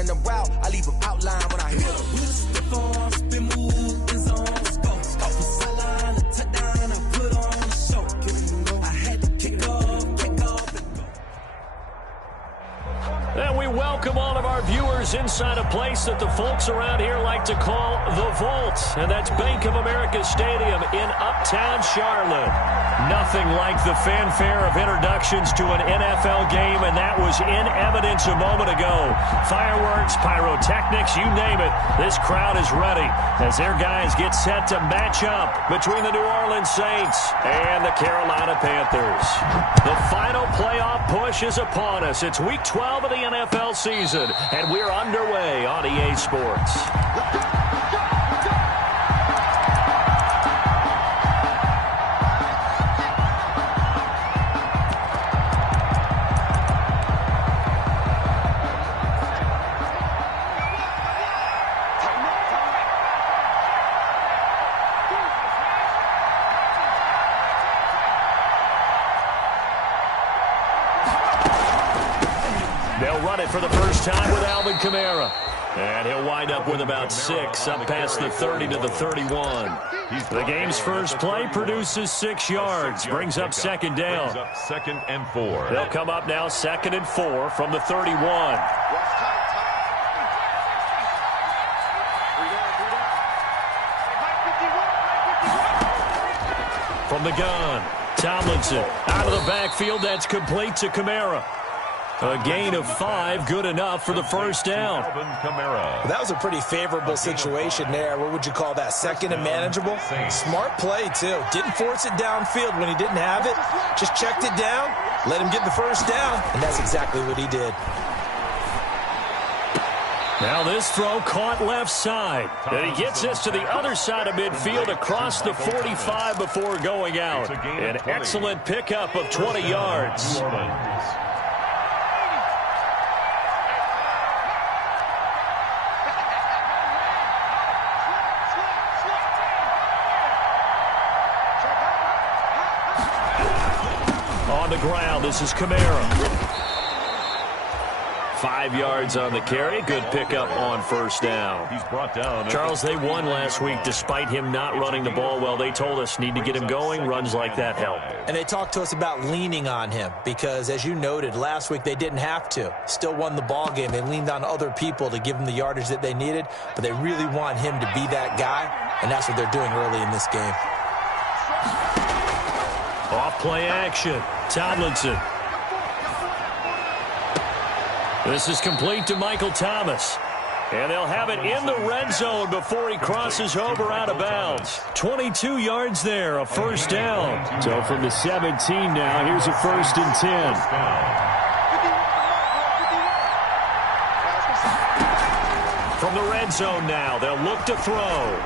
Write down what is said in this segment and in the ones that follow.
running the route, I leave them outline when I hit them. Step on, spin move, end zone, go. Off the sideline, a touchdown, I put on a show. I had to kick off, and go. And we welcome all of our viewers inside a place that the folks around here like to call the Vault. And that's Bank of America Stadium in Uptown Charlotte. Nothing like the fanfare of introductions to an NFL game, and that was in evidence a moment ago. Fireworks, pyrotechnics, you name it. This crowd is ready as their guys get set to match up between the New Orleans Saints and the Carolina Panthers. The final playoff push is upon us. It's Week 12 of the NFL season, and we're underway on EA Sports. They'll run it for the first time with Alvin Kamara. And he'll wind up with about 6, up past the 30 to the 31. The game's first play produces 6 yards, brings up second down. Second and 4. They'll come up now 2nd and 4 from the 31. From the gun, Tomlinson out of the backfield. That's complete to Kamara. A gain of 5, good enough for the first down. Well, that was a pretty favorable situation there. What would you call that? Second and manageable? Smart play, too. Didn't force it downfield when he didn't have it. Just checked it down, let him get the first down, and that's exactly what he did. Now this throw caught left side. And he gets this to the other side of midfield across the 45 before going out. An excellent pickup of 20 yards. On the ground, this is Kamara. 5 yards on the carry. Good pickup on first down. He's brought down. Charles, they won last week despite him not running the ball well. They told us need to get him going. Runs like that help. And they talked to us about leaning on him because, as you noted, last week they didn't have to. Still won the ball game. They leaned on other people to give them the yardage that they needed, but they really want him to be that guy, and that's what they're doing early in this game. Off play action. Tomlinson. This is complete to Michael Thomas. And they'll have it in the red zone before he crosses over out of bounds. 22 yards there, a first down. So from the 17 now, here's a 1st and 10. From the red zone now, they'll look to throw.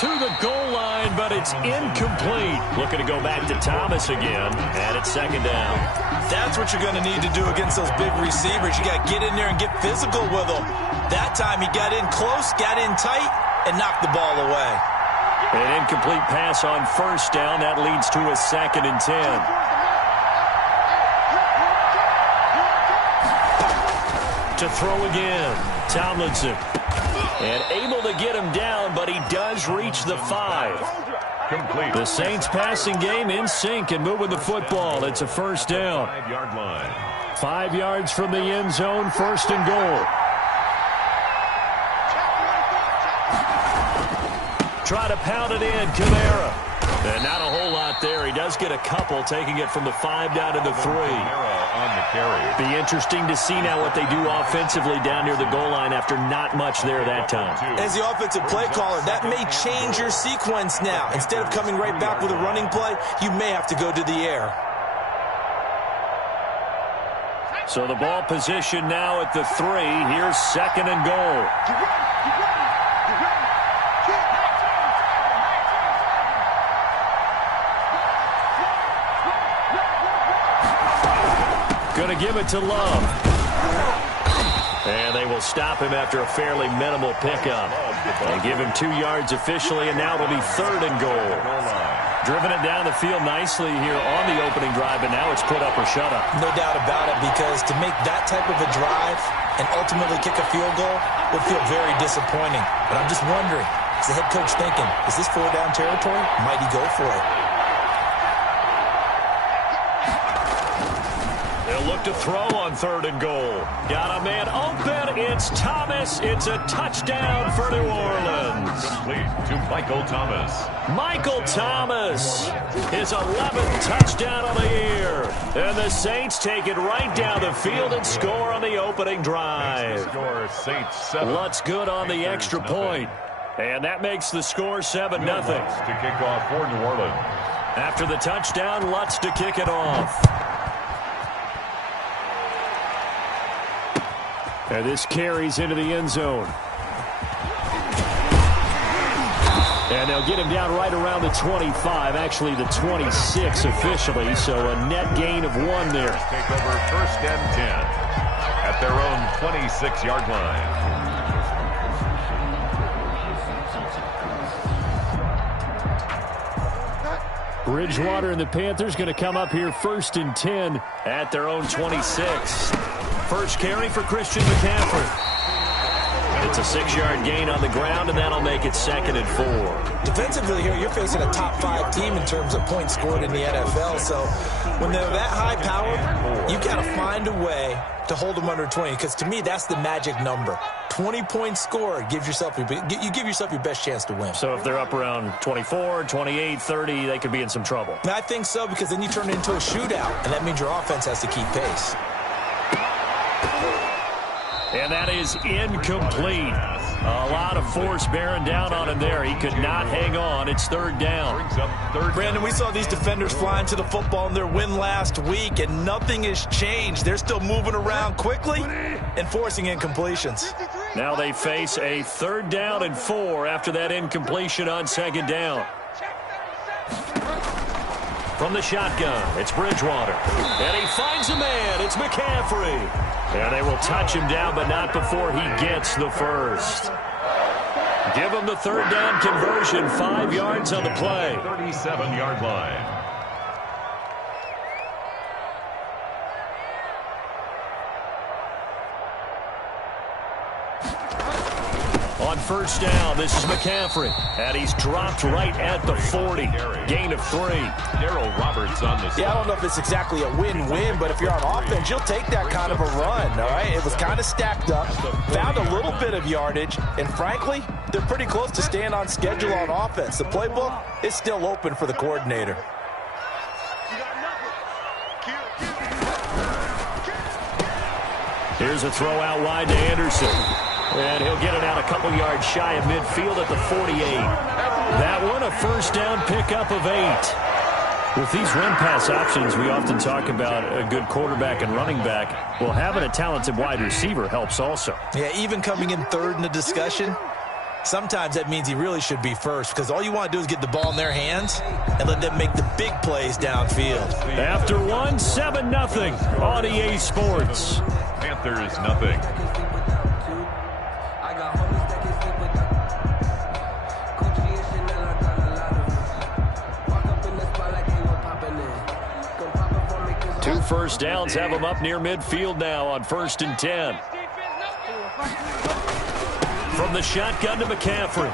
To the goal line, but it's incomplete. Looking to go back to Thomas again, and it's 2nd down. That's what you're going to need to do against those big receivers. You got to get in there and get physical with them. That time he got in close, got in tight, and knocked the ball away. An incomplete pass on first down. That leads to a 2nd and 10. To throw again, Tomlinson. And able to get him down, but he does reach the 5. Complete. The Saints passing game in sync and moving the football. It's a first down. 5-yard line. 5 yards from the end zone, 1st and goal. Try to pound it in, Kamara. And not a whole lot there. He does get a couple, taking it from the 5 down to the 3. On the carry. Be interesting to see now what they do offensively down near the goal line after not much there that time. As the offensive play caller, that may change your sequence now. Instead of coming right back with a running play, you may have to go to the air. So the ball position now at the 3. Here's 2nd and goal. Going to give it to Love. And they will stop him after a fairly minimal pickup. They give him 2 yards officially, and now it'll be 3rd and goal. Driven it down the field nicely here on the opening drive, but now it's put up or shut up. No doubt about it, because to make that type of a drive, and ultimately kick a field goal would feel very disappointing. But I'm just wondering, is the head coach thinking, is this 4-down territory? Might he go for it? They'll look to throw on 3rd and goal. Got a man open. It's Thomas. It's a touchdown for New Orleans. Complete to Michael Thomas. Michael Thomas, his 11th touchdown of the year. And the Saints take it right down the field and score on the opening drive. Score Saints 7. Lutz good on the extra point. And that makes the score 7-0. Lutz to kick off for New Orleans. After the touchdown, Lutz to kick it off. And this carries into the end zone. And they'll get him down right around the 25, actually the 26 officially, so a net gain of 1 there. Take over 1st and 10 at their own 26-yard line. Bridgewater and the Panthers going to come up here 1st and 10 at their own 26. First carry for Christian McCaffrey. It's a 6-yard gain on the ground, and that'll make it 2nd and 4. Defensively here, you're facing a top 5 team in terms of points scored in the NFL. So when they're that high powered, you've got to find a way to hold them under 20. Because to me, that's the magic number. 20 points scored gives yourself you give yourself your best chance to win. So if they're up around 24, 28, 30, they could be in some trouble. And I think so, because then you turn it into a shootout, and that means your offense has to keep pace. And that is incomplete. A lot of force bearing down on him there. He could not hang on. It's 3rd down. Brandon, we saw these defenders flying to the football in their win last week, and nothing has changed. They're still moving around quickly and forcing incompletions. Now they face a 3rd down and 4 after that incompletion on 2nd down. From the shotgun, it's Bridgewater. And he finds a man. It's McCaffrey. And they will touch him down, but not before he gets the first. Give him the 3rd down conversion. 5 yards on the play. 37-yard line. On 1st down, this is McCaffrey. And he's dropped right at the 40. Gain of 3. Darryl Roberts on the side. Yeah, I don't know if it's exactly a win-win, but if you're on offense, you'll take that kind of a run, all right? It was kind of stacked up, found a little bit of yardage, and frankly, they're pretty close to staying on schedule on offense. The playbook is still open for the coordinator. Here's a throw out wide to Anderson. And he'll get it out a couple yards shy of midfield at the 48. That one, a 1st down pickup of 8. With these run-pass options, we often talk about a good quarterback and running back. Well, having a talented wide receiver helps also. Yeah, even coming in 3rd in the discussion, sometimes that means he really should be first, because all you want to do is get the ball in their hands and let them make the big plays downfield. After 1, 7-0 on EA Sports. Panthers nothing. Two 1st downs have them up near midfield now on 1st and 10. From the shotgun to McCaffrey.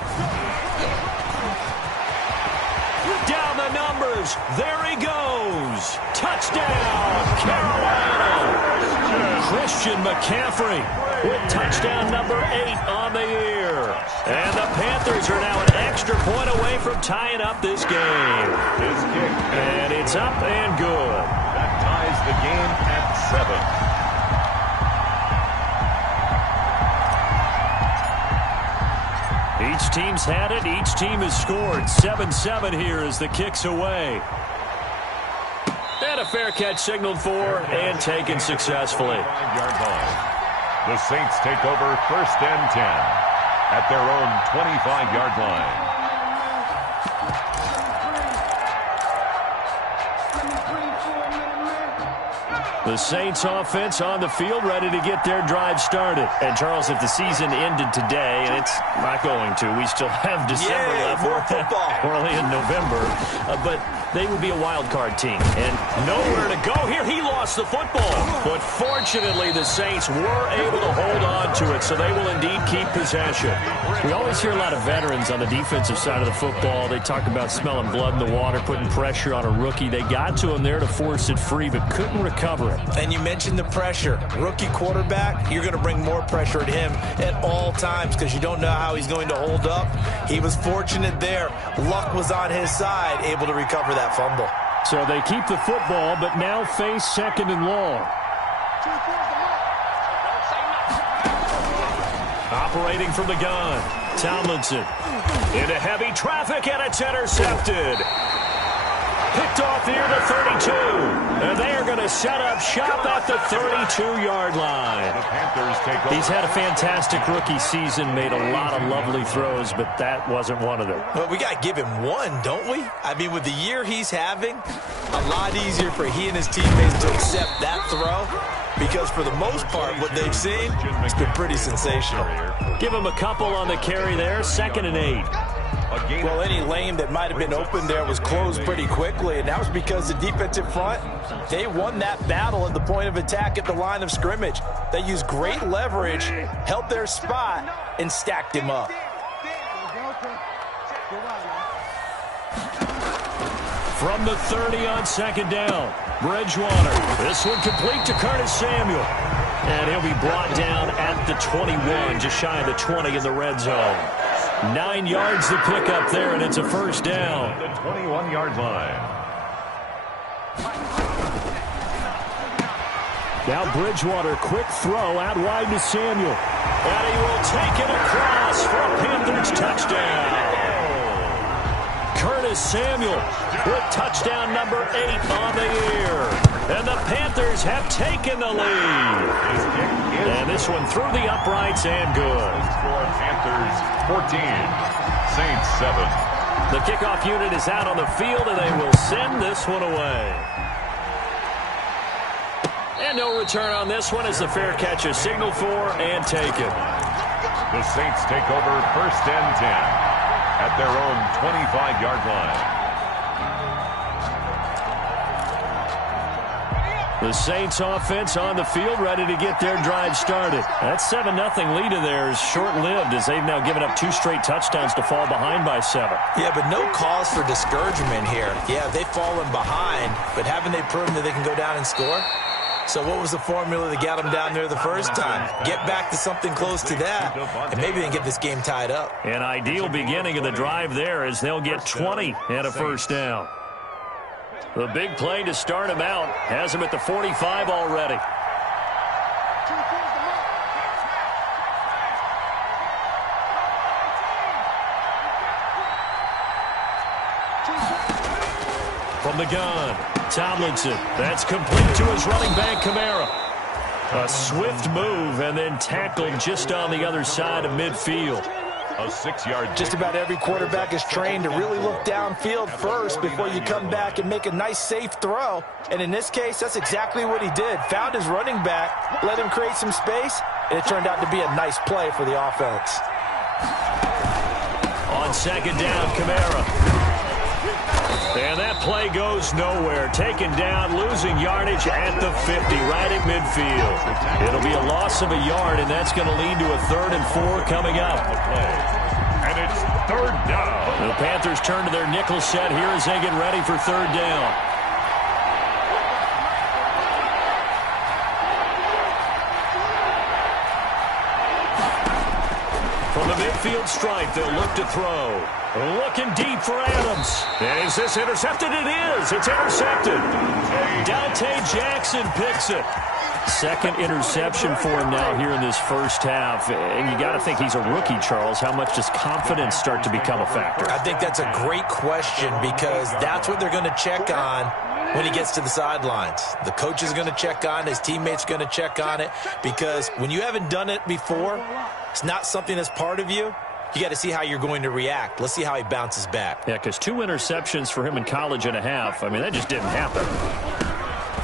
Down the numbers. There he goes. Touchdown, Carolina. Christian McCaffrey with touchdown number 8 on the year. And the Panthers are now an extra point away from tying up this game. His kick. And it's up and good. That ties the game at 7. Each team's had it. Each team has scored. 7-7 here as the kick's away. And a fair catch signaled for and taken successfully. 5-yard line. The Saints take over 1st and 10 at their own 25-yard line. The Saints offense on the field ready to get their drive started. And, Charles, if the season ended today, and it's not going to, we still have December left. More football. We're only in November. But they would be a wild card team. And nowhere to go here. He lost the football. But fortunately, the Saints were able to hold on to it, so they will indeed keep possession. We always hear a lot of veterans on the defensive side of the football. They talk about smelling blood in the water, putting pressure on a rookie. They got to him there to force it free, but couldn't recover it. And you mentioned the pressure. Rookie quarterback, you're going to bring more pressure at him at all times because you don't know how he's going to hold up. He was fortunate there. Luck was on his side, able to recover that fumble. So they keep the football, but now face 2nd and long. Operating from the gun, Tomlinson into heavy traffic, and it's intercepted. Picked off near the 32, and they are going to set up shop at the 32-yard line. The Panthers take over. He's had a fantastic rookie season, made a lot of lovely throws, but that wasn't one of them. Well, we got to give him one, don't we? I mean, with the year he's having, a lot easier for he and his teammates to accept that throw because for the most part, what they've seen, it's been pretty sensational. Give him a couple on the carry there, 2nd and 8. Well, any lane that might have been open there was closed pretty quickly, and that was because the defensive front, they won that battle at the point of attack at the line of scrimmage. They used great leverage, held their spot, and stacked him up. From the 30 on 2nd down, Bridgewater. This one complete to Curtis Samuel. And he'll be brought down at the 21, just shy of the 20 in the red zone. 9 yards to pick up there, and it's a first down. The 21-yard line. Now Bridgewater, quick throw out wide to Samuel. And he will take it across for a Panthers touchdown. Curtis Samuel with touchdown number 8 on the year. And the Panthers have taken the lead. And this one through the uprights and good. Score Panthers 14, Saints 7. The kickoff unit is out on the field, and they will send this one away. And no return on this one as the fair catch is signaled for and taken. The Saints take over 1st and 10 at their own 25-yard line. The Saints offense on the field, ready to get their drive started. That 7-0 lead of theirs short-lived as they've now given up 2 straight touchdowns to fall behind by 7. Yeah, but no cause for discouragement here. Yeah, they've fallen behind, but haven't they proven that they can go down and score? So what was the formula that got them down there the first time? Get back to something close to that, and maybe they can get this game tied up. An ideal beginning of the drive there as they'll get 20 and a first down. The big play to start him out has him at the 45 already. From the gun, Tomlinson. That's complete to his running back, Kamara. A swift move and then tackled just on the other side of midfield. A 6-yard. Just about every quarterback is trained to really look downfield first before you come back and make a nice, safe throw. And in this case, that's exactly what he did. Found his running back, let him create some space, and it turned out to be a nice play for the offense. On 2nd down, Kamara. And that play goes nowhere. Taken down, losing yardage at the 50, right at midfield. It'll be a loss of a yard, and that's going to lead to a 3rd and 4 coming up. And it's 3rd down. The Panthers turn to their nickel set here as they get ready for 3rd down. From the midfield stripe, they'll look to throw. Looking deep for Adams. Is this intercepted? It is. It's intercepted. Dante Jackson picks it. 2nd interception for him now here in this first half. And you got to think he's a rookie, Charles. How much does confidence start to become a factor? I think that's a great question because that's what they're going to check on when he gets to the sidelines. The coach is going to check on it. His teammates are going to check on it because when you haven't done it before, it's not something that's part of you. You got to see how you're going to react. Let's see how he bounces back. Yeah, because 2 interceptions for him in college and a half. I mean, that just didn't happen.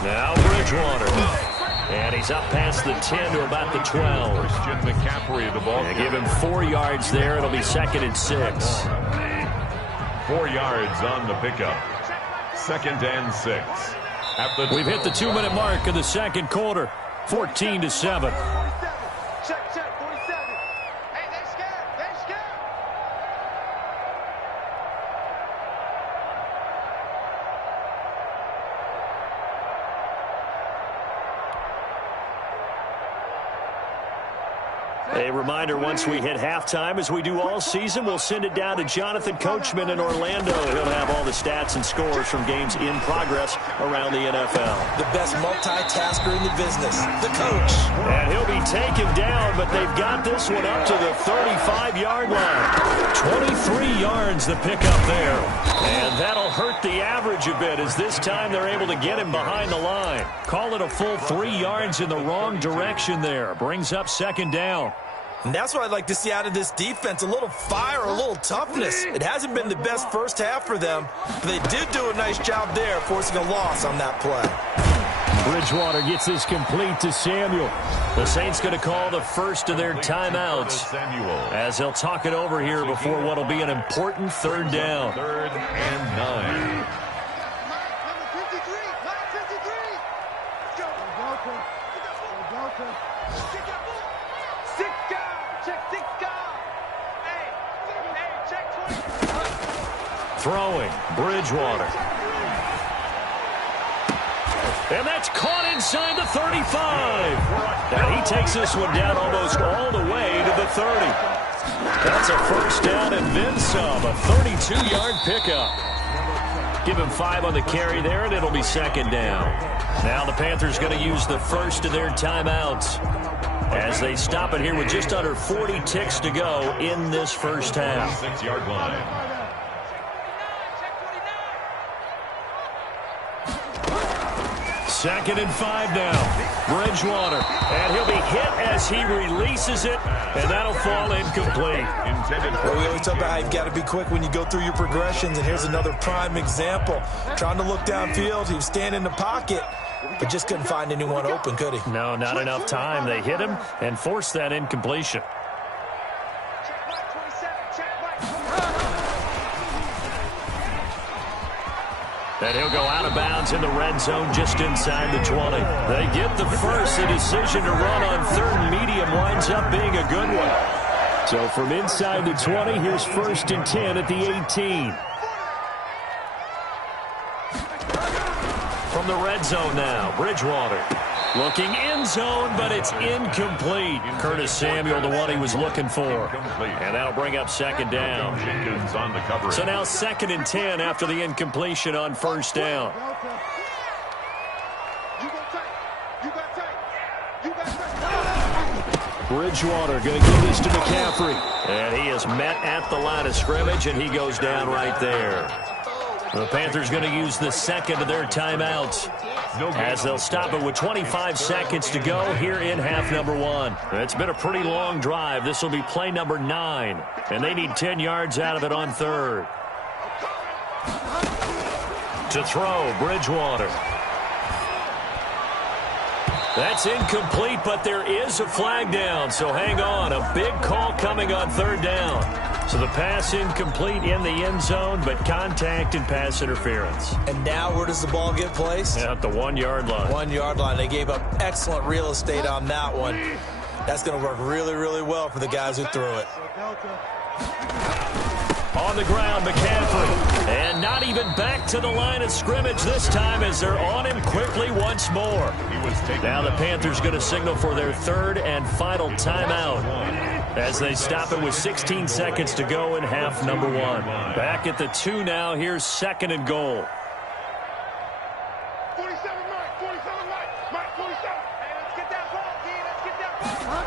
Now Bridgewater. And he's up past the 10 to about the 12. Christian McCaffrey of the ball. Give him 4 yards there. It'll be 2nd and 6. 4 yards on the pickup. 2nd and 6. We've hit the 2-minute mark of the second quarter. 14-7. Check, 47. Hey, they scared. A reminder, once we hit halftime, as we do all season, we'll send it down to Jonathan Coachman in Orlando. He'll have all the stats and scores from games in progress around the NFL. The best multitasker in the business, the coach. And he'll be taken down, but they've got this one up to the 35-yard line. 23 yards the pickup there. And that'll hurt the average a bit, as this time they're able to get him behind the line. Call it a full 3 yards in the wrong direction there. Brings up 2nd down. And that's what I'd like to see out of this defense, a little fire, a little toughness. It hasn't been the best first half for them, but they did do a nice job there, forcing a loss on that play. Bridgewater gets this complete to Samuel. The Saints going to call the first of their timeouts as they'll talk it over here before what will be an important 3rd down. 3rd and 9. Throwing, Bridgewater. And that's caught inside the 35. Now he takes this one down almost all the way to the 30. That's a 1st down and then some, a 32-yard pickup. Give him 5 on the carry there, and it'll be 2nd down. Now the Panthers going to use the first of their timeouts as they stop it here with just under 40 ticks to go in this first half. 6-yard line. 2nd and 5 now. Bridgewater. And he'll be hit as he releases it, and that'll fall incomplete. Well, we always talk about how you've got to be quick when you go through your progressions, and here's another prime example. Trying to look downfield, he was standing in the pocket, but just couldn't find anyone open, could he? No, not enough time. They hit him and forced that incompletion. And he'll go out of bounds in the red zone just inside the 20. They get the first. The decision to run on 3rd and medium winds up being a good one. So from inside the 20, here's 1st and 10 at the 18. From the red zone now, Bridgewater. Looking end zone, but it's incomplete. Curtis Samuel, the one he was looking for. And that'll bring up 2nd down. Jenkins on the coverage. So now 2nd and 10 after the incompletion on 1st down. Bridgewater going to give this to McCaffrey. And he is met at the line of scrimmage, and he goes down right there. The Panthers going to use the 2nd of their timeouts as they'll stop it with 25 seconds to go here in half number 1. It's been a pretty long drive. This will be play number 9, and they need 10 yards out of it on 3rd. To throw, Bridgewater. That's incomplete, but there is a flag down, so hang on. A big call coming on 3rd down. So the pass incomplete in the end zone, but contact and pass interference. And now where does the ball get placed? At the 1-yard line. 1-yard line. They gave up excellent real estate on that one. That's going to work really, really well for the guys who threw it. On the ground, McCaffrey. And not even back to the line of scrimmage this time as they're on him quickly once more. Now the Panthers going to signal for their 3rd and final timeout as they stop it with 16 seconds to go in half number 1. Back at the 2 now. Here's 2nd and goal. 47, Mike. 47, Mike. 47. Hey, let's get that ball, D. Let's get that ball.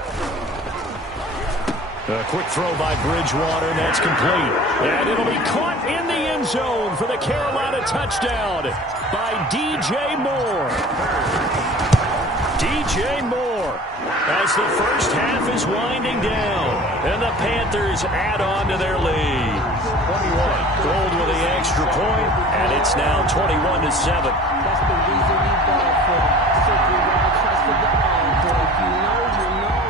A quick throw by Bridgewater, and that's complete. And it'll be caught in the end zone for the Carolina touchdown by DJ Moore. DJ Moore as the first half is winding down, and the Panthers add on to their lead. 21. Gold with the extra point, and it's now 21-7. That's the reason we ball for. Simply why trust the ball, boy. You know.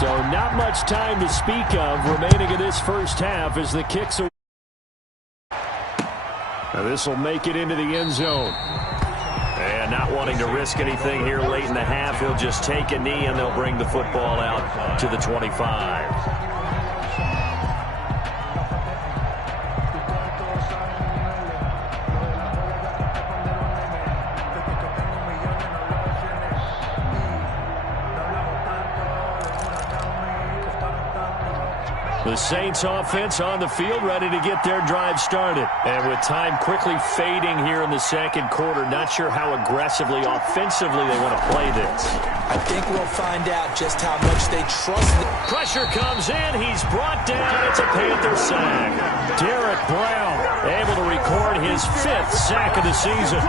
So not much time to speak of remaining in this first half as the kicks are. This will make it into the end zone. And not wanting to risk anything here late in the half, he'll just take a knee and they'll bring the football out to the 25. The Saints offense on the field, ready to get their drive started. And with time quickly fading here in the second quarter, not sure how aggressively, offensively they want to play this. I think we'll find out just how much they trust it. Pressure comes in. He's brought down. It's a Panther sack. Derek Brown able to record his 5th sack of the season.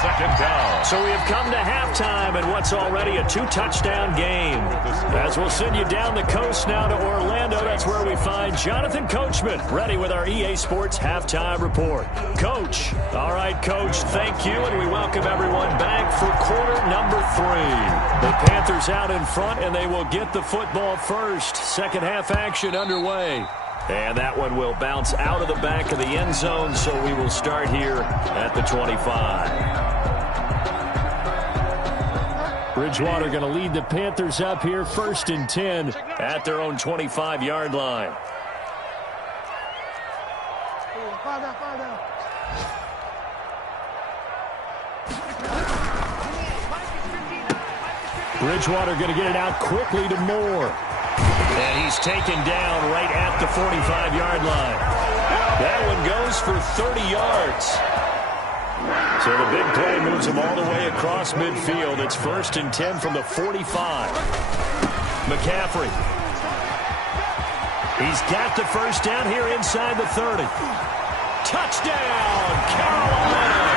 Second down. So we have come to halftime and what's already a 2-touchdown game. As we'll send you down the coast now to Orlando, that's where we find Jonathan Coachman ready with our EA Sports Halftime Report. Coach. All right, Coach, thank you, and we welcome everyone back for quarter number 3. The Panthers out in front, and they will get the football first. Second half action underway. And that one will bounce out of the back of the end zone, so we will start here at the 25. Bridgewater going to lead the Panthers up here, 1st and 10 at their own 25-yard line. Bridgewater going to get it out quickly to Moore. And he's taken down right at the 45-yard line. That one goes for 30 yards. So the big play moves him all the way across midfield. It's 1st and 10 from the 45. McCaffrey. He's got the first down here inside the 30. Touchdown, Carolina!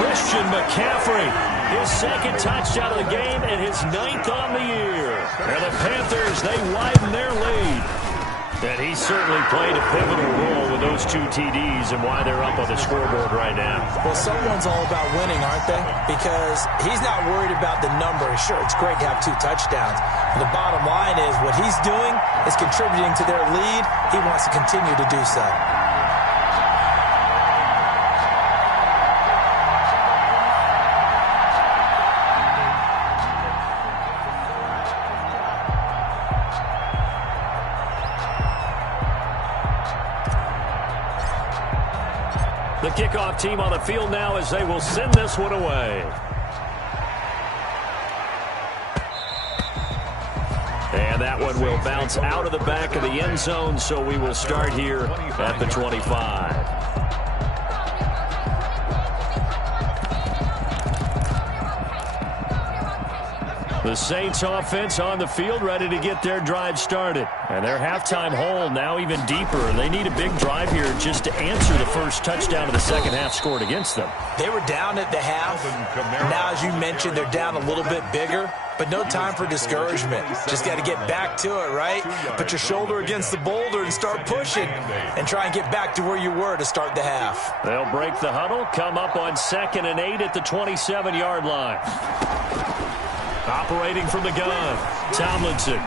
Christian McCaffrey, his 2nd touchdown of the game and his 9th on the year. And the Panthers, they widen their lead. And he certainly played a pivotal role with those 2 TDs and why they're up on the scoreboard right now. Well, someone's all about winning, aren't they? Because he's not worried about the number. Sure, it's great to have 2 touchdowns. But the bottom line is what he's doing is contributing to their lead. He wants to continue to do so. The kickoff team on the field now as they will send this one away. And that one will bounce out of the back of the end zone, so we will start here at the 25. The Saints offense on the field ready to get their drive started. And their halftime hole now even deeper. They need a big drive here just to answer the first touchdown of the second half scored against them. They were down at the half. Now, as you mentioned, they're down a little bit bigger. But no time for discouragement. Just got to get back to it, right? Put your shoulder against the boulder and start pushing. And try and get back to where you were to start the half. They'll break the huddle, come up on 2nd and 8 at the 27-yard line. Operating from the gun, Tomlinson.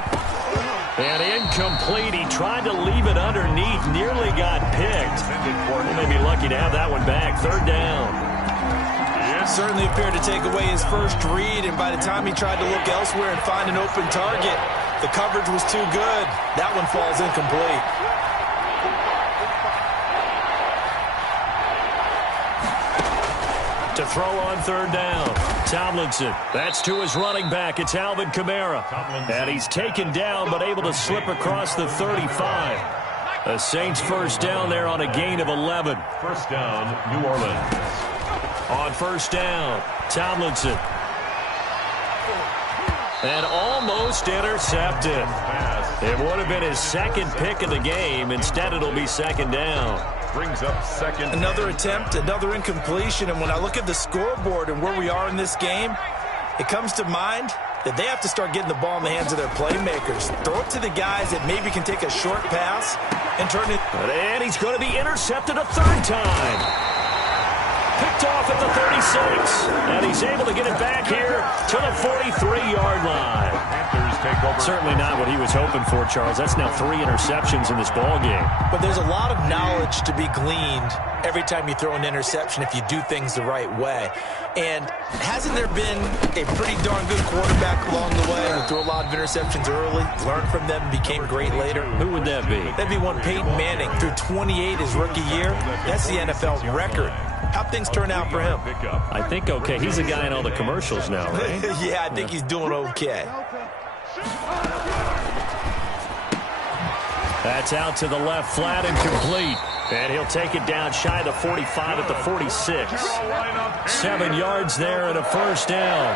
And incomplete. He tried to leave it underneath, nearly got picked. He may be lucky to have that one back. 3rd down. Certainly appeared to take away his first read, and by the time he tried to look elsewhere and find an open target, the coverage was too good. That one falls incomplete. To throw on 3rd down, Tomlinson. That's to his running back. It's Alvin Kamara. And he's taken down but able to slip across the 35. The Saints first down there on a gain of 11. First down, New Orleans. On 1st down, Tomlinson. And almost intercepted. It would have been his 2nd pick of the game. Instead, it'll be 2nd down. Brings up 2nd. Another attempt, another incompletion. And when I look at the scoreboard and where we are in this game, it comes to mind that they have to start getting the ball in the hands of their playmakers. Throw it to the guys that maybe can take a short pass and turn it. And he's going to be intercepted a 3rd time. picked off at the 36. And he's able to get it back here to the 43-yard line. Panthers take over. Certainly not what he was hoping for, Charles. That's now 3 interceptions in this ball game. But there's a lot of knowledge to be gleaned every time you throw an interception if you do things the right way. And hasn't there been a pretty darn good quarterback along the way who threw a lot of interceptions early, learned from them, became great later? Who would that be? That'd be one Peyton Manning. Threw 28 his rookie year. That's the NFL record. How'd things turn out for him? I think okay. He's a guy in all the commercials now, right? Yeah, I think he's doing okay. That's out to the left, flat and complete. And he'll take it down shy of the 45 at the 46. 7 yards there and a first down.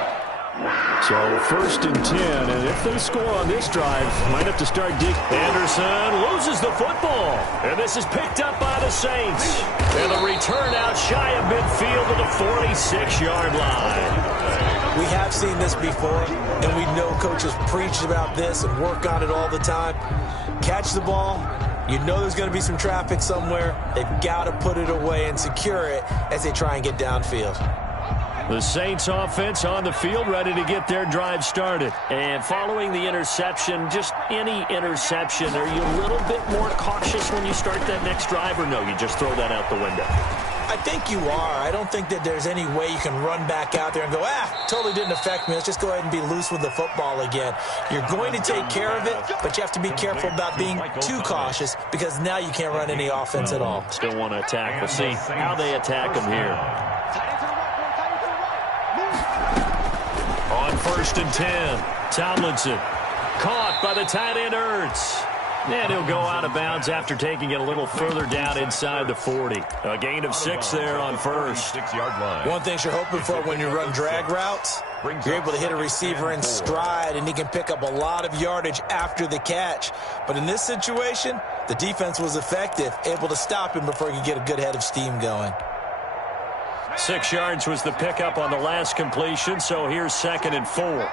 So 1st and 10, and if they score on this drive, might have to start digging. Anderson loses the football, and this is picked up by the Saints. And the return out shy of midfield to the 46-yard line. We have seen this before, and we know coaches preach about this and work on it all the time. Catch the ball. You know there's going to be some traffic somewhere. They've got to put it away and secure it as they try and get downfield. The Saints offense on the field, ready to get their drive started. And following the interception, just any interception, are you a little bit more cautious when you start that next drive, or no, you just throw that out the window? I think you are. I don't think that there's any way you can run back out there and go, totally didn't affect me. Let's just go ahead and be loose with the football again. You're going to take care of it, but you have to be careful about being too cautious because now you can't run any offense at all. Still want to attack. We'll see how they attack them here. On 1st and 10, Tomlinson caught by the tight end Ertz. And he'll go out of bounds after taking it a little further down inside the 40. A gain of 6 there on 1st. 6-yard line. One thing you're hoping for when you run drag routes, you're able to hit a receiver in stride, and he can pick up a lot of yardage after the catch. But in this situation, the defense was effective, able to stop him before he could get a good head of steam going. 6 yards was the pickup on the last completion, so here's 2nd and 4.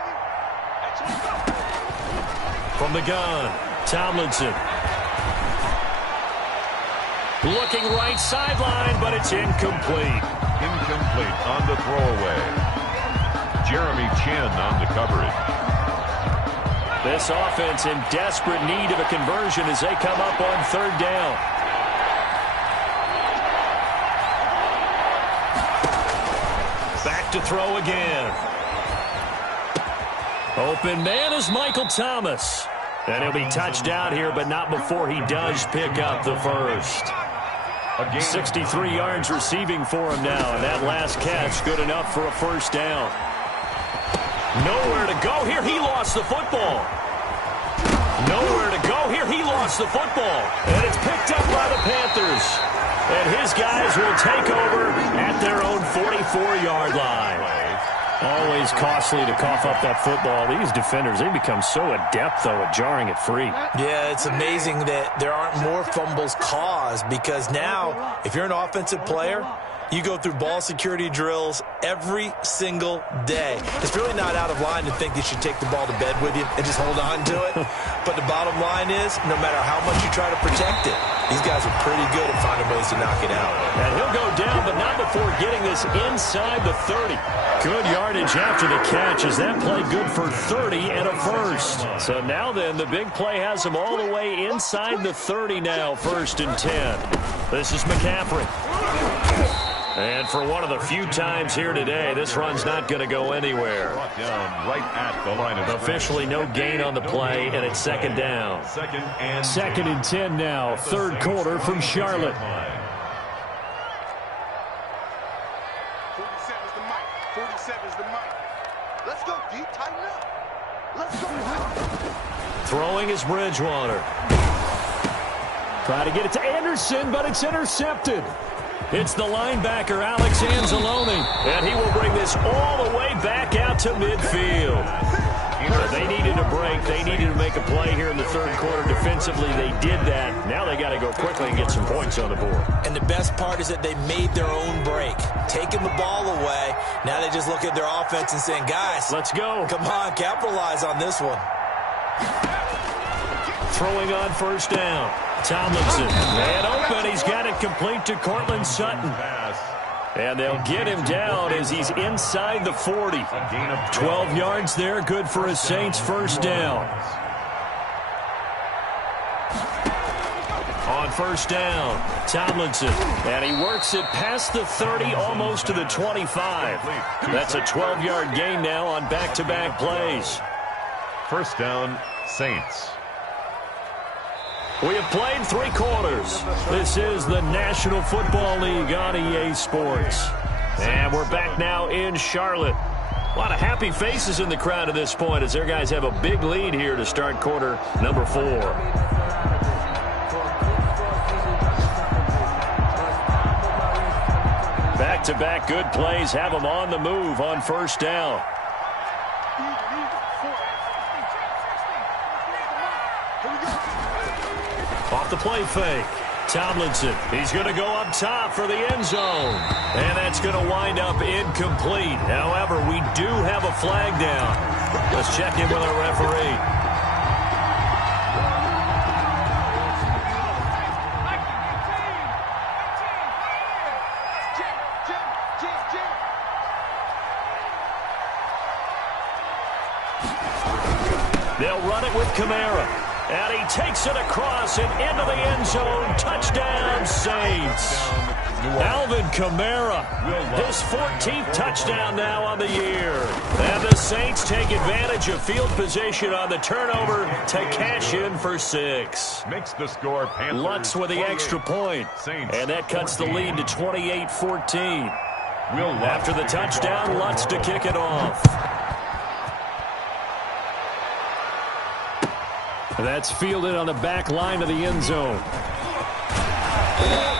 From the gun, Tomlinson. Looking right sideline, but it's incomplete. Incomplete on the throwaway. Jeremy Chin on the coverage. This offense in desperate need of a conversion as they come up on 3rd down. Back to throw again. Open man is Michael Thomas. And he'll be touched out here, but not before he does pick up the first. 63 yards receiving for him now, and that last catch good enough for a first down. Nowhere to go here. He lost the football. Nowhere to go here. He lost the football. And it's picked up by the Panthers. And his guys will take over at their own 44-yard line. Always costly to cough up that football. These defenders, they become so adept, though, at jarring it free. Yeah, it's amazing that there aren't more fumbles caused because now, if you're an offensive player, you go through ball security drills every single day. It's really not out of line to think you should take the ball to bed with you and just hold on to it. But the bottom line is, no matter how much you try to protect it, these guys are pretty good at finding ways to knock it out. And he'll go down, but not before getting this inside the 30. Good yardage after the catch as that play good for 30 and a first. So now then, the big play has him all the way inside the 30 now, 1st and 10. This is McCaffrey. And for one of the few times here today, this run's not going to go anywhere. Brought down right at the line of Officially no gain on the play, and it's 2nd down. 2nd and 10 now, 3rd quarter from Charlotte. 47's the mic. 47's the mic. Let's go deep, tighten up. Let's go. Throwing is Bridgewater. Try to get it to Anderson, but it's intercepted. It's the linebacker, Alex Anzalone, and he will bring this all the way back out to midfield. They needed a break. They needed to make a play here in the 3rd quarter defensively. They did that. Now they got to go quickly and get some points on the board. And the best part is that they made their own break, taking the ball away. Now they just look at their offense and saying, guys, let's go. Come on, capitalize on this one. Throwing on 1st down. Tomlinson, man open. He's got it complete to Cortland Sutton. And they'll get him down as he's inside the 40. 12 yards there, good for a Saints first down. On first down, Tomlinson. And he works it past the 30, almost to the 25. That's a 12-yard gain now on back-to-back plays. First down, Saints. We have played 3 quarters. This is the National Football League on EA Sports. And we're back now in Charlotte. A lot of happy faces in the crowd at this point as their guys have a big lead here to start quarter number 4. Back-to-back good plays have them on the move on first down. Off the play fake. Tomlinson, he's going to go up top for the end zone. And that's going to wind up incomplete. However, we do have a flag down. Let's check in with our referee. They'll run it with Kamara. And he takes it across and into the end zone. Touchdown, Saints. Alvin Kamara, his 14th touchdown now on the year. And the Saints take advantage of field position on the turnover to cash in for 6. Makes the score Panthers Lutz with the extra point. And that cuts the lead to 28-14. After the touchdown, Lutz to kick it off. That's fielded on the back line of the end zone.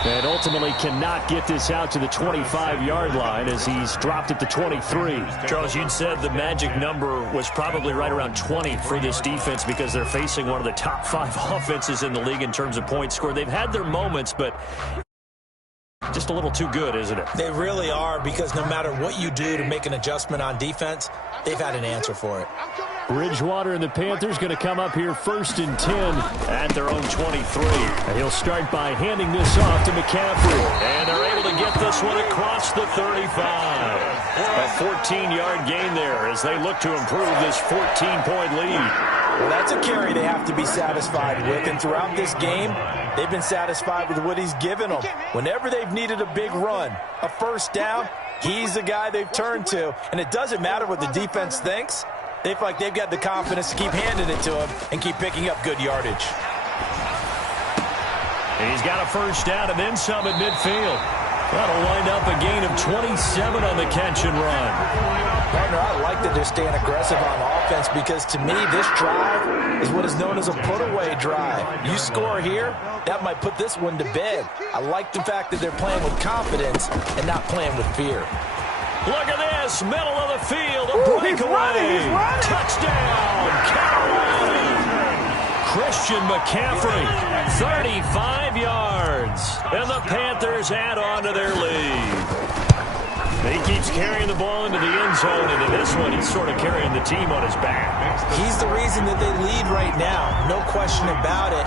And ultimately cannot get this out to the 25-yard line as he's dropped at the 23. Charles, you'd said the magic number was probably right around 20 for this defense because they're facing one of the top 5 offenses in the league in terms of points scored. They've had their moments, but just a little too good, isn't it? They really are, because no matter what you do to make an adjustment on defense, they've had an answer for it. Bridgewater and the Panthers going to come up here first and 10 at their own 23. And he'll start by handing this off to McCaffrey. And they're able to get this one across the 35. A 14-yard gain there as they look to improve this 14-point lead. Well, that's a carry they have to be satisfied with. And throughout this game, they've been satisfied with what he's given them. Whenever they've needed a big run, a first down, he's the guy they've turned to. And it doesn't matter what the defense thinks. They feel like they've got the confidence to keep handing it to him and keep picking up good yardage. He's got a first down and then some at midfield. That'll wind up a gain of 27 on the catch and run. Partner, I like that they're staying aggressive on offense because, to me, this drive is what is known as a put-away drive. You score here, that might put this one to bed. I like the fact that they're playing with confidence and not playing with fear. Look at this, middle of the field, a breakaway. Touchdown, Carolina. Christian McCaffrey, 35 yards. And the Panthers add on to their lead. He keeps carrying the ball into the end zone, and in this one, he's sort of carrying the team on his back. He's the reason that they lead right now, no question about it.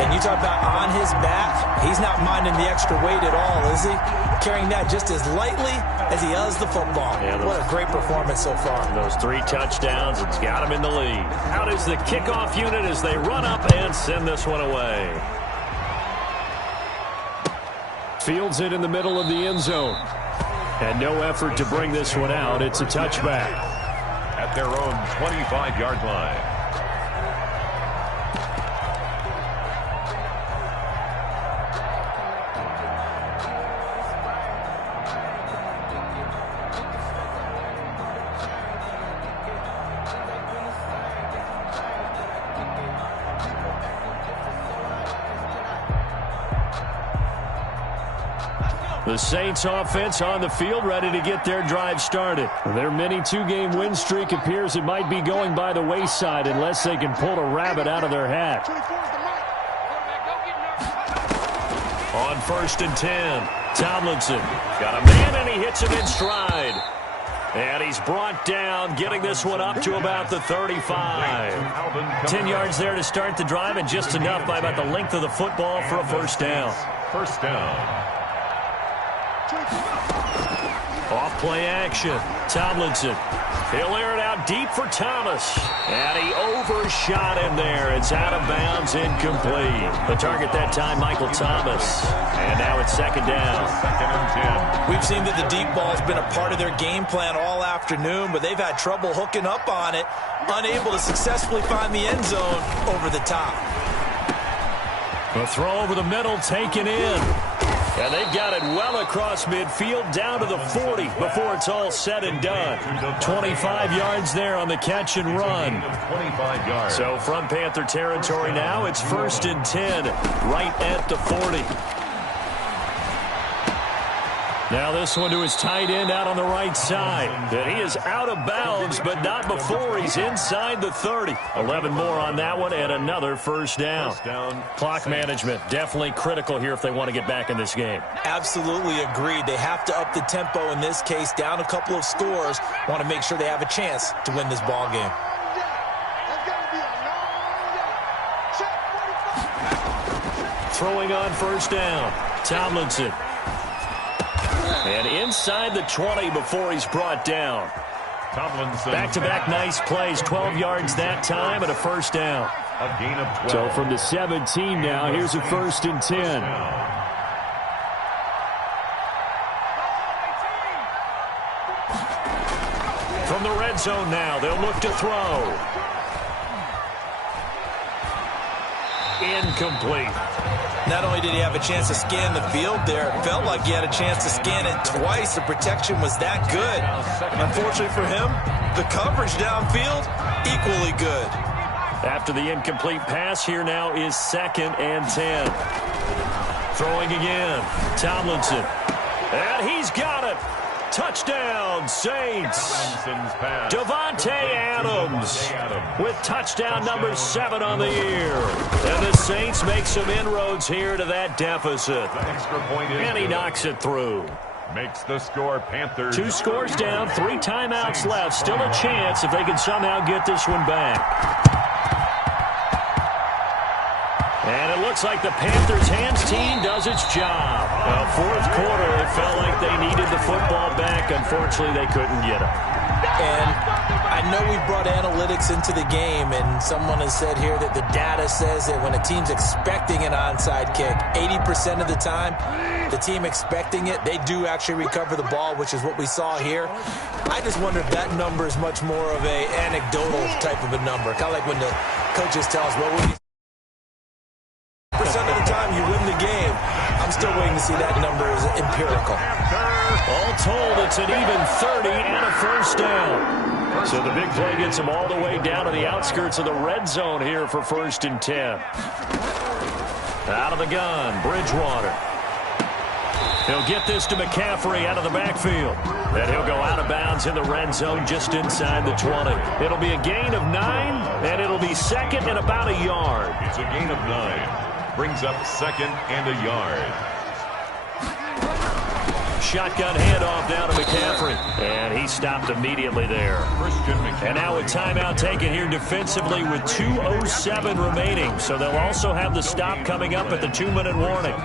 And you talk about on his back, he's not minding the extra weight at all, is he? Carrying that just as lightly as he does the football. Yeah, what a great performance so far. Those 3 touchdowns, it's got him in the lead. Out is the kickoff unit as they run up and send this one away. Fields it in the middle of the end zone. And no effort to bring this one out. It's a touchback. At their own 25-yard line. The Saints offense on the field, ready to get their drive started. Their mini 2-game win streak appears it might be going by the wayside unless they can pull a rabbit out of their hat. On first and 10, Tomlinson got a man and he hits him in stride. And he's brought down, getting this one up to about the 35. 10 yards there to start the drive, and just enough by about the length of the football for a first down. First down. Off play action. Tomlinson. He'll air it out deep for Thomas. And he overshot him there. It's out of bounds, incomplete. The target that time, Michael Thomas. And now it's second down. Second and 10. We've seen that the deep ball's been a part of their game plan all afternoon, but they've had trouble hooking up on it, unable to successfully find the end zone over the top. A throw over the middle taken in. And they've got it well across midfield down to the 40 before it's all said and done. 25 yards there on the catch and run. 25 yards. So from Panther territory now, it's 1st and 10 right at the 40. Now this one to his tight end out on the right side. And he is out of bounds, but not before he's inside the 30. 11 more on that one and another first down. Clock management, definitely critical here if they want to get back in this game. Absolutely agreed. They have to up the tempo in this case, down a couple of scores. Want to make sure they have a chance to win this ball game. Throwing on first down, Tomlinson. And inside the 20 before he's brought down. Tomlinson. Back-to-back nice plays, 12 yards that time and a first down. A gain of 12. So from the 17 now, here's a 1st and 10. From the red zone now, they'll look to throw. Incomplete. Not only did he have a chance to scan the field there, it felt like he had a chance to scan it twice. The protection was that good. Unfortunately for him, the coverage downfield, equally good. After the incomplete pass, here now is 2nd and 10. Throwing again, Tomlinson. And he's got it. Touchdown, Saints. Davante Adams with touchdown number 7 on the year. And the Saints make some inroads here to that deficit. And he knocks it through. Makes the score Panthers. 2 scores down, 3 timeouts left. Still a chance if they can somehow get this one back. And it looks like the Panthers' hands team does its job. Well, 4th quarter, it felt like they needed the football back. Unfortunately, they couldn't get it. And I know we brought analytics into the game, and someone has said here that the data says that when a team's expecting an onside kick, 80% of the time, the team expecting it, they do actually recover the ball, which is what we saw here. I just wonder if that number is much more of a anecdotal type of a number. Kind of like when the coaches tell us, well, when you percent of the time you win the game. I'm still waiting to see that number is empirical. All told, it's an even 30 and a first down. So the big play gets them all the way down to the outskirts of the red zone here for 1st and 10. Out of the gun, Bridgewater. He'll get this to McCaffrey out of the backfield. And he'll go out of bounds in the red zone just inside the 20. It'll be a gain of 9, and it'll be 2nd and about a yard. It's a gain of 9. Brings up 2nd and a yard. Shotgun handoff down to McCaffrey. And he stopped immediately there. And now a timeout taken here defensively with 2:07 remaining. So they'll also have the stop coming up at the 2-minute warning.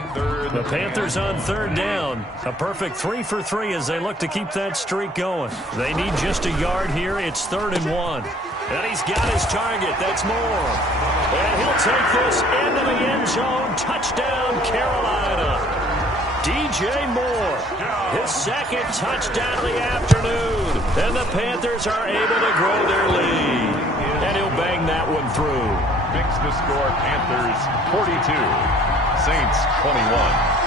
The Panthers on 3rd down. A perfect 3 for 3 as they look to keep that streak going. They need just a yard here. It's 3rd and 1. And he's got his target. That's Moore. And he'll take this into the end zone. Touchdown, Carolina. DJ Moore, his 2nd touchdown of the afternoon. And the Panthers are able to grow their lead. And he'll bang that one through. Makes the score Panthers 42, Saints 21.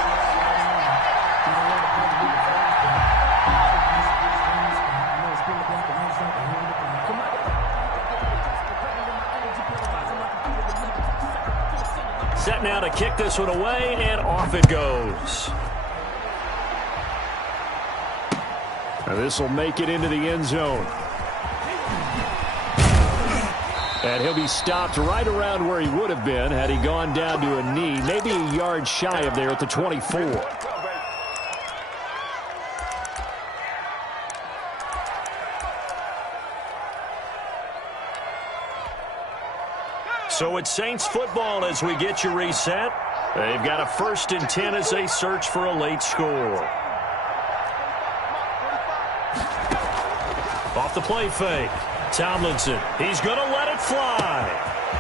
Set now to kick this one away, and off it goes. Now this will make it into the end zone. And he'll be stopped right around where he would have been had he gone down to a knee, maybe a yard shy of there at the 24. So it's Saints football as we get you reset. They've got a 1st and 10 as they search for a late score. the play fake. Tomlinson, he's going to let it fly.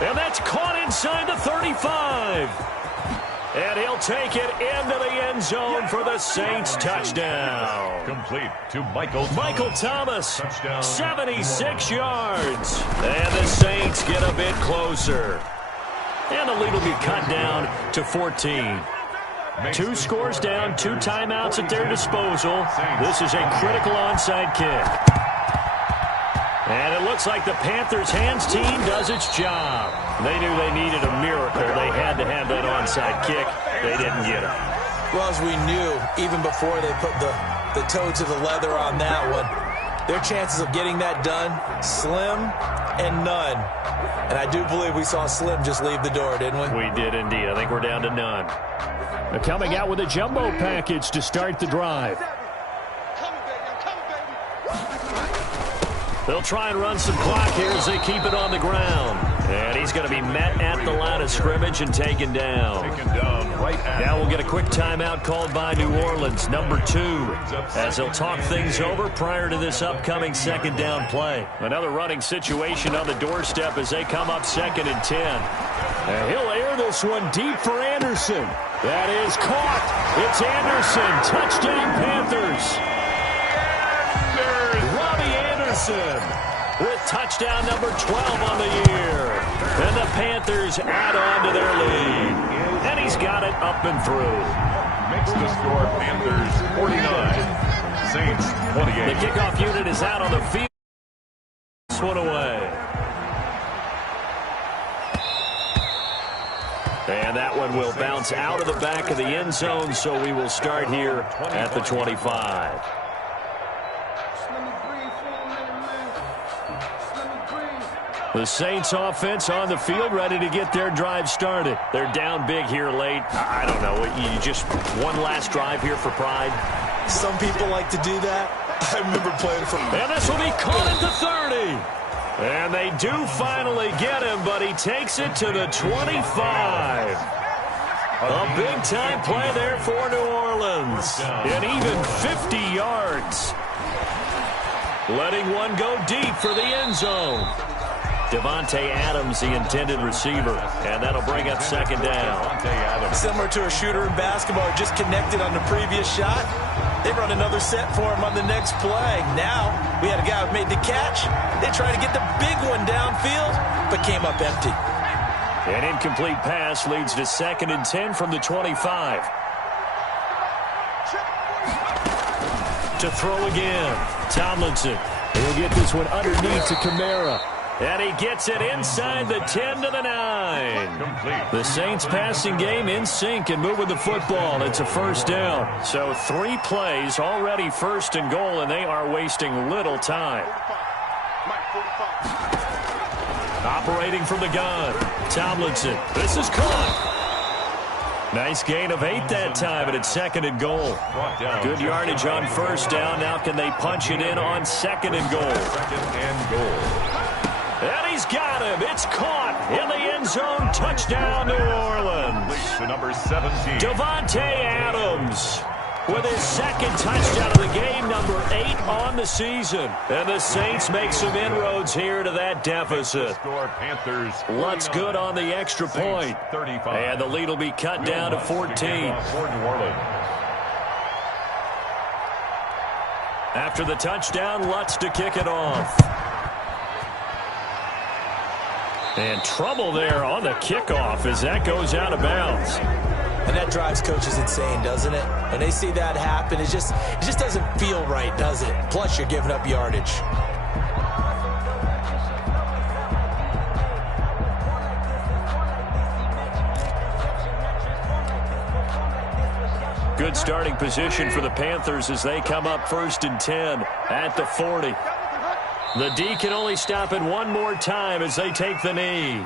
And that's caught inside the 35. And he'll take it into the end zone for the Saints touchdown. Complete to Michael Thomas, 76 yards. And the Saints get a bit closer. And the lead will be cut down to 14. 2 scores down, 2 timeouts at their disposal. This is a critical onside kick. And it looks like the Panthers' hands team does its job. They knew they needed a miracle. They had to have that onside kick. They didn't get it. Well, as we knew, even before they put the toe to the leather on that one, their chances of getting that done, slim and none. And I do believe we saw Slim just leave the door, didn't we? We did indeed. I think we're down to none. They're coming out with a jumbo package to start the drive. They'll try and run some clock here as they keep it on the ground. And he's going to be met at the line of scrimmage and taken down. Now we'll get a quick timeout called by New Orleans, number 2, as they'll talk things over prior to this upcoming second down play. Another running situation on the doorstep as they come up 2nd and 10. And he'll air this one deep for Anderson. That is caught. It's Anderson. Touchdown, Panthers. With touchdown number 12 on the year. And the Panthers add on to their lead. And he's got it up and through. Makes the score Panthers 49, Saints 28. The kickoff unit is out on the field. This one away. And that one will bounce out of the back of the end zone, so we will start here at the 25. The Saints offense on the field, ready to get their drive started. They're down big here late. I don't know. You just one last drive here for pride. Some people like to do that. I remember playing for... And this will be caught at the 30. And they do finally get him, but he takes it to the 25. A big-time play there for New Orleans. And even 50 yards. Letting one go deep for the end zone. Devontae Adams, the intended receiver, and that'll bring up 2nd down. Similar to a shooter in basketball, just connected on the previous shot. They run another set for him on the next play. Now, we had a guy who made the catch. They tried to get the big one downfield, but came up empty. An incomplete pass leads to 2nd and 10 from the 25. To throw again, Tomlinson. He'll get this one underneath to Kamara. And he gets it inside the 10 to the 9. The Saints passing game in sync and moving the football. It's a 1st down. So 3 plays already 1st and goal, and they are wasting little time. Operating from the gun, Tomlinson. This is caught. Nice gain of 8 that time, and it's 2nd and goal. Good yardage on 1st down. Now can they punch it in on 2nd and goal? 2nd and goal. And he's got him. It's caught in the end zone. Touchdown, New Orleans. To number 17. Devontae Adams with his 2nd touchdown of the game, number 8 on the season. And the Saints make some inroads here to that deficit. Score Panthers. Lutz good on the extra point. 35. And the lead will be cut down to 14. After the touchdown, Lutz to kick it off. And trouble there on the kickoff as that goes out of bounds. And that drives coaches insane, doesn't it? When they see that happen, it just doesn't feel right, does it? Plus, you're giving up yardage. Good starting position for the Panthers as they come up 1st and 10 at the 40. The D can only stop it one more time as they take the knee.